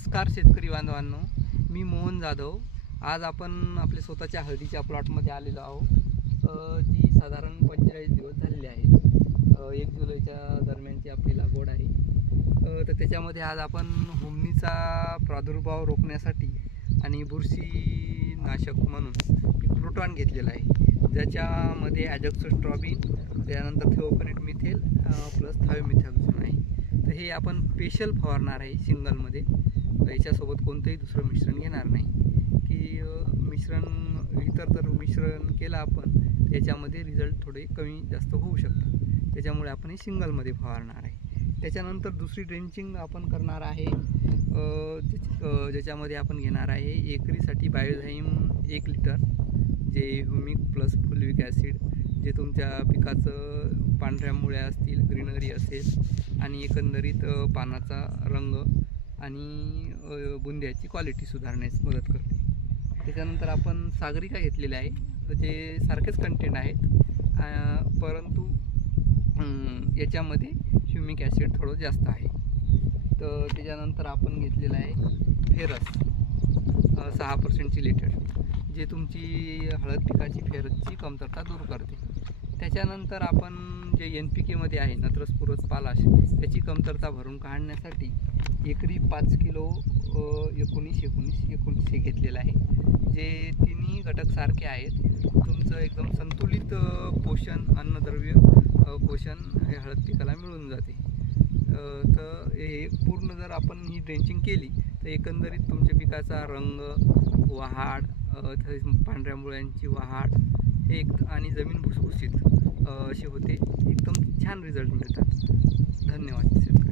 नमस्कार शेतकरी बांधवांनो, मी मोहन जाधव। आज आपण आपल्या स्वतःच्या हळदीच्या प्लॉटमध्ये आलेलो आहोत, जी साधारण 45 दिवस झालेले आहेत। 1 जुलैच्या दरम्यानची आपली लागवड आहे। तर त्याच्यामध्ये आज आपण होमनीचा प्रादुर्भाव रोखण्यासाठी आणि बुरशी नाशक म्हणून एक प्रोटॉन घेतलेला आहे, ज्याच्यामध्ये ॲजॉक्सिस्ट्रॉबिन, त्यानंतर थिओफेनेट मिथेल प्लस थायोमिथॅक्झोन आहे। तर हे आपण स्पेशल फवारणार आहे सिंगलमध्ये। याच्यासोबत कोणतंही दुसरं मिश्रण घेणार नाही, की इतर मिश्रण केलं आपण त्याच्यामध्ये रिझल्ट थोडे कमी जास्त होऊ शकतात। त्याच्यामुळे आपण हे सिंगलमध्ये फवारणार आहे। त्याच्यानंतर दुसरी ड्रेंचिंग आपण करणार आहे, ज्याच्यामध्ये आपण घेणार आहे एकरीसाठी बायोझाईम 1 लिटर, जे ह्युमिक प्लस फुलविक ॲसिड, जे तुमच्या पिकाचं पांढऱ्या मुळ्या असतील, ग्रीनरी असेल आणि एकंदरीत पानाचा रंग आणि बुंद्याची क्वालिटी सुधारण्यास मदत करते। त्याच्यानंतर आपण सागरिका घेतलेले आहे, त्याचे सारखेच कंटेंट आहेत, परंतु याच्यामध्ये ह्युमिक ॲसिड थोडं जास्त आहे। तर त्याच्यानंतर आपण घेतलेलं आहे फेरस 6% चिलेटेड, जे तुमची हळद पिकाची फेरसची कमतरता दूर करते। त्याच्यानंतर आपण जे NPK आहे नत्रस्फुरद पालाश, याची कमतरता भरून काढण्यासाठी एकरी 5 किलो 19-19-19 हे घेतलेलं आहे, जे तिन्ही घटक सारखे आहेत। तुमचं एकदम संतुलित पोषण, अन्नद्रव्य पोषण हे हळद पिकाला मिळून जाते। तर हे पूर्ण जर आपण ही ड्रेंचिंग केली तर एकंदरीत तुमच्या पिकाचा रंग, वाढ, पांढऱ्या मुळ्यांची वाढ हे आणि जमीन भुसभुशीत अशी होते। एकदम छान रिझल्ट मिळतात। धन्यवाद शेतकरी।